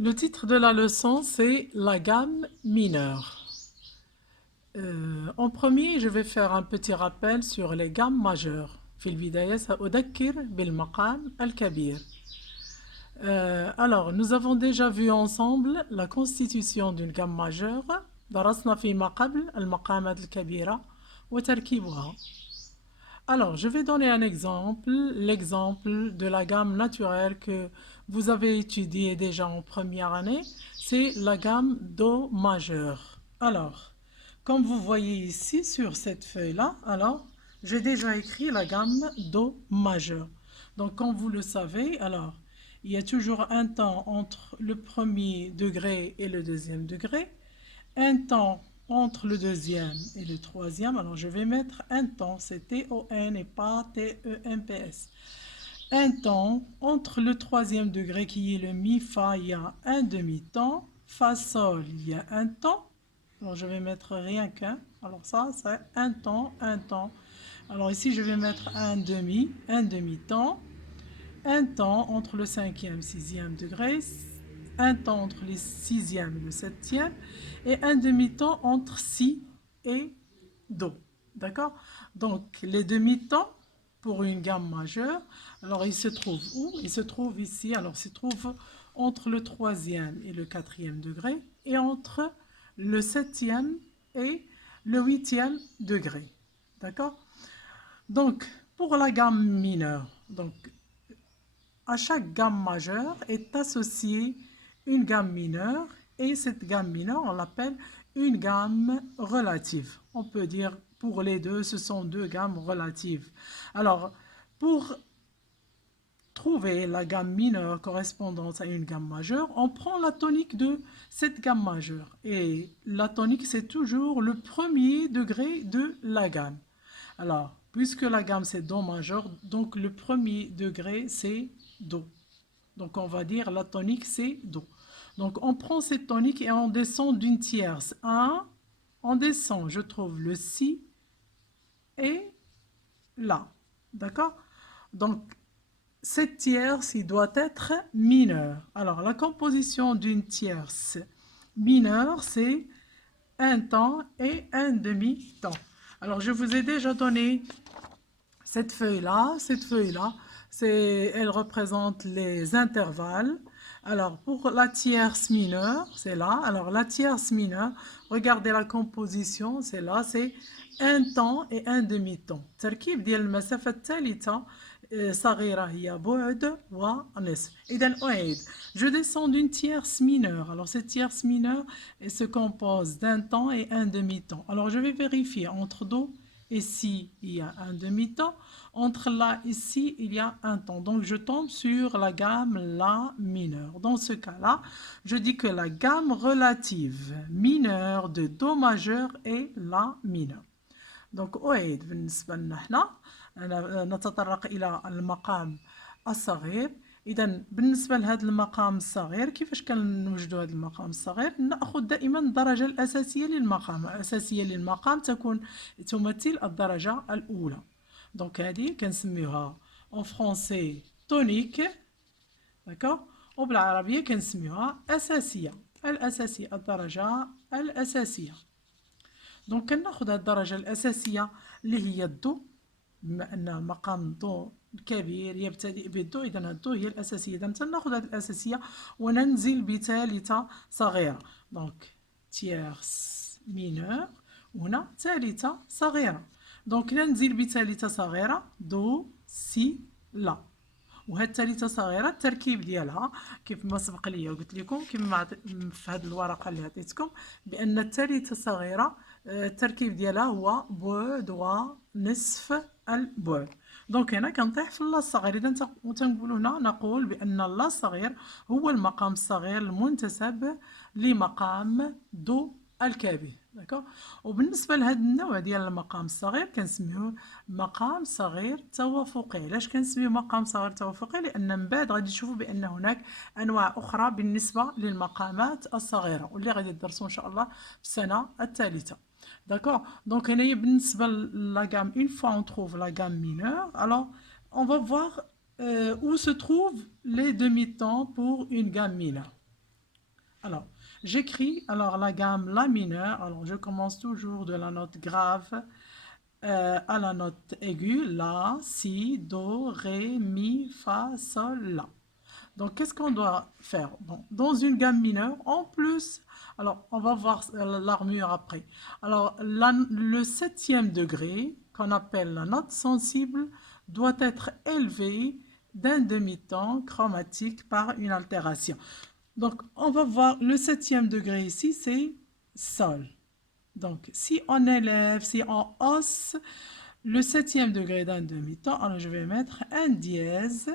Le titre de la leçon, c'est la gamme mineure. En premier, je vais faire un petit rappel sur les gammes majeures. في البداية سأذكر بالمقام الكبير. Alors, nous avons déjà vu ensemble la constitution d'une gamme majeure. درسنا فيما قبل المقامات الكبيرة وتركيبها. Alors, je vais donner un exemple, l'exemple de la gamme naturelle que vous avez étudiée déjà en première année, c'est la gamme Do majeur. Alors, comme vous voyez ici sur cette feuille-là, alors, j'ai déjà écrit la gamme Do majeur. Donc, comme vous le savez, alors, il y a toujours un temps entre le premier degré et le deuxième degré, un temps entre le deuxième et le troisième. Alors, je vais mettre un temps, c'est T-O-N et pas T-E-M-P-S. Un temps entre le troisième degré qui est le mi, fa, il y a un demi-temps. Fa, sol, il y a un temps. Alors, je vais mettre rien qu'un. Alors, ça, c'est un temps, un temps. Alors, ici, je vais mettre un demi-temps. Un temps entre le cinquième et sixième degré, un temps entre le sixième et le septième, et un demi-temps entre si et do. D'accord? Donc, les demi-temps pour une gamme majeure, alors il se trouve où? Il se trouve ici, alors il se trouve entre le troisième et le quatrième degré, et entre le septième et le huitième degré. D'accord? Donc, pour la gamme mineure, donc à chaque gamme majeure est associée une gamme mineure et cette gamme mineure, on l'appelle une gamme relative. On peut dire pour les deux, ce sont deux gammes relatives. Alors, pour trouver la gamme mineure correspondante à une gamme majeure, on prend la tonique de cette gamme majeure. Et la tonique, c'est toujours le premier degré de la gamme. Alors, puisque la gamme c'est Do majeur, donc le premier degré c'est Do. Donc on va dire la tonique c'est Do. Donc on prend cette tonique et on descend d'une tierce. 1, on descend, je trouve le Si et La. D'accord? Donc cette tierce, il doit être mineure. Alors la composition d'une tierce mineure, c'est un temps et un demi-temps. Alors je vous ai déjà donné cette feuille-là, elle représente les intervalles. Alors, pour la tierce mineure, c'est là. Alors, la tierce mineure, regardez la composition, c'est là, c'est un temps et un demi-temps. تركيب ديال المسافة الثالثة صغيرة هي بعد ونصف. إذا أعيد. Je descends d'une tierce mineure. Alors, cette tierce mineure elle se compose d'un temps et un demi-temps. Alors, je vais vérifier entre Do et Si, il y a un demi-temps. Entre La et Si, il y a un temps. Donc, je tombe sur la gamme La mineure. Dans ce cas-là, je dis que la gamme relative mineure de Do majeur est La mineure. Donc, أعيد بالنسبة لنا هنا نتطرق إلى المقام الصغير. إذا بالنسبة لهذا المقام الصغير كيفاش كنوجدوا هذا المقام الصغير؟ نأخذ دائما الدرجة الأساسية للمقام. الأساسية للمقام تمثل الدرجة الأولى. دونك هذه كنسميوها en français tonique, d'accord؟ وبالعربية كنسميوها أساسية. الأساسية الدرجة الأساسية. دونك كناخذ هاد الدرجة الأساسية اللي هي الدو، بما أن مقام الدو كبير يبتدئ بالدو، إذا الدو هي الأساسية. إذا تناخذ هاد الأساسية وننزل بثالثة صغيرة. دونك تيرس مينور، وهنا ثالثة صغيرة. دونك ننزل بثالثة صغيرة دو سي لا. وهاد الثالثة صغيرة التركيب ديالها كيف ما سبق ليا وقلت لكم كما في هاد الورقة اللي عطيتكم بأن الثالثة صغيرة التركيب ديالها هو بعد ونصف البعد. دونك هنا كنطيح في اللا الصغير. اذا تنقول هنا نقول بان اللا الصغير هو المقام الصغير المنتسب لمقام دو الكبير. داكوغ. وبالنسبه لهذا النوع ديال المقام الصغير كنسميوه مقام صغير توافقي. علاش كنسميوه مقام صغير توافقي؟ لان من بعد غادي تشوفوا بان هناك انواع اخرى بالنسبه للمقامات الصغيره واللي غادي تدرسوا ان شاء الله في السنه الثالثه. D'accord? Donc, la gamme, une fois on trouve la gamme mineure, alors on va voir où se trouvent les demi-temps pour une gamme mineure. Alors, j'écris la gamme La mineur. Alors, je commence toujours de la note grave à la note aiguë. La, si, do, ré, mi, fa, sol, la. Donc, qu'est-ce qu'on doit faire? Bon, dans une gamme mineure, en plus, alors on va voir l'armure après. Alors, le septième degré, qu'on appelle la note sensible, doit être élevé d'un demi-ton chromatique par une altération. Donc, on va voir le septième degré ici, c'est sol. Donc, si on élève, si on hausse le septième degré d'un demi-ton, alors je vais mettre un dièse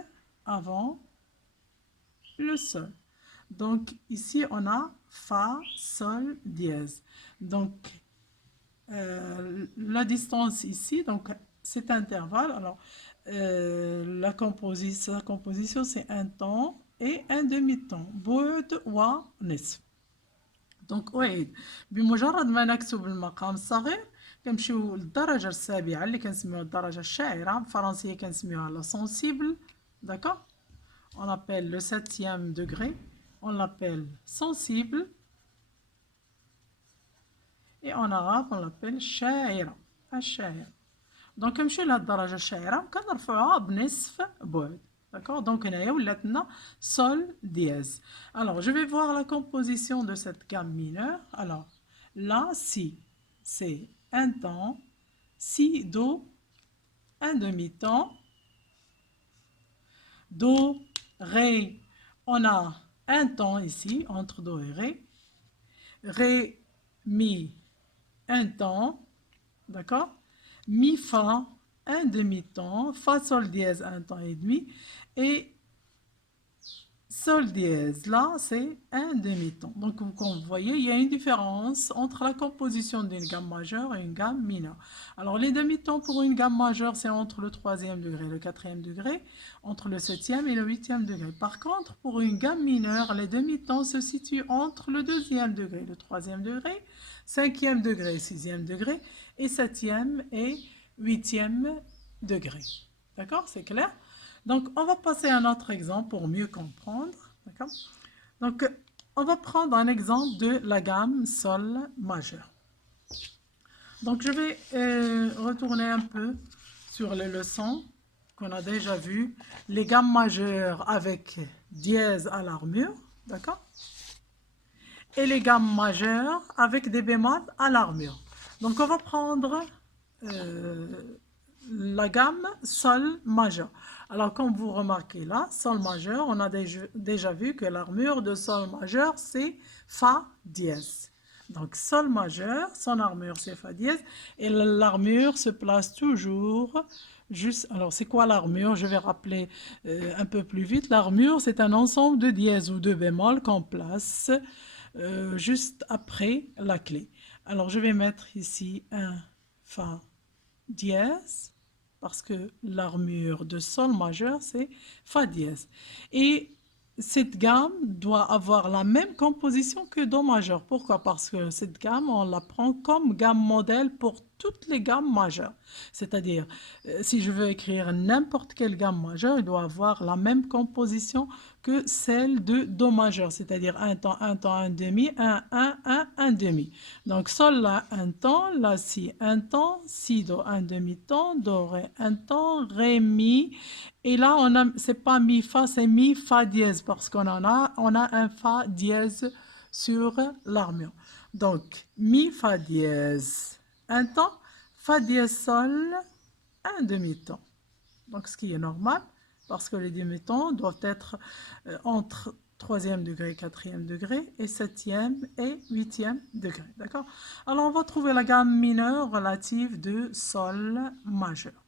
avant le sol. Donc, ici, on a fa, sol, dièse. Donc, la distance ici, donc cet intervalle, alors la composition c'est un ton et un demi-ton. بعد ونصف. دونك أعيد بمجرد ما نكتب المقام الصغير كنمشيو للدرجة السابعة اللي كنسميوها الدرجة الشاعرة بالفرنسية كنسميوها لا sensible. D'accord? On appelle le septième degré, on l'appelle sensible. Et en arabe, on l'appelle شاعرة. الشاعرة. دونك نمشيو لهاد الدرجة الشاعرة كنرفعوها بنصف بعد. D'accord? Donc, on a sol dièse. Alors, je vais voir la composition de cette gamme mineure. Alors, la, si, c'est un ton. Si, do, un demi-ton. Do, ré, on a un ton ici, entre do et ré. Ré, mi, un ton. D'accord? Mi, fa, un demi-ton, fa sol dièse un ton et demi, et sol dièse là c'est un demi-ton. Donc comme vous voyez il y a une différence entre la composition d'une gamme majeure et une gamme mineure. Alors les demi-tons pour une gamme majeure c'est entre le troisième degré et le quatrième degré, entre le septième et le huitième degré. Par contre pour une gamme mineure les demi-tons se situent entre le deuxième degré, le troisième degré, cinquième degré, sixième degré et septième et huitième degré. D'accord, c'est clair? Donc, on va passer à un autre exemple pour mieux comprendre. D'accord? Donc, on va prendre un exemple de la gamme Sol majeur. Donc, je vais retourner un peu sur les leçons qu'on a déjà vues. Les gammes majeures avec dièse à l'armure. D'accord? Et les gammes majeures avec des bémols à l'armure. Donc, on va prendre la gamme Sol majeur. Alors, comme vous remarquez là, Sol majeur, on a déjà vu que l'armure de Sol majeur, c'est Fa dièse. Donc, Sol majeur, son armure, c'est Fa dièse. Et l'armure se place toujours juste... Alors, c'est quoi l'armure? Je vais rappeler un peu plus vite. L'armure, c'est un ensemble de dièses ou de bémols qu'on place juste après la clé. Alors, je vais mettre ici un Fa dièse, parce que l'armure de sol majeur, c'est Fa dièse. Et cette gamme doit avoir la même composition que Do majeur. Pourquoi? Parce que cette gamme, on la prend comme gamme modèle pour toutes les gammes majeures. C'est-à-dire, si je veux écrire n'importe quelle gamme majeure, il doit avoir la même composition que celle de Do majeur, c'est-à-dire un temps, un demi, un demi. Donc Sol, là, un temps, La, Si, un temps, Si, Do, un demi-temps, Do, Ré, un temps, Ré, Mi. Et là, c'est pas Mi, Fa, c'est Mi, Fa dièse, parce on a un Fa dièse sur l'armure. Donc, Mi, Fa dièse, un temps, Fa dièse, Sol, un demi-temps. Donc, ce qui est normal, parce que les demi-tons doivent être entre 3e degré, 4e degré, et 7e et 8e degré. D'accord? Alors, on va trouver la gamme mineure relative de Sol majeur.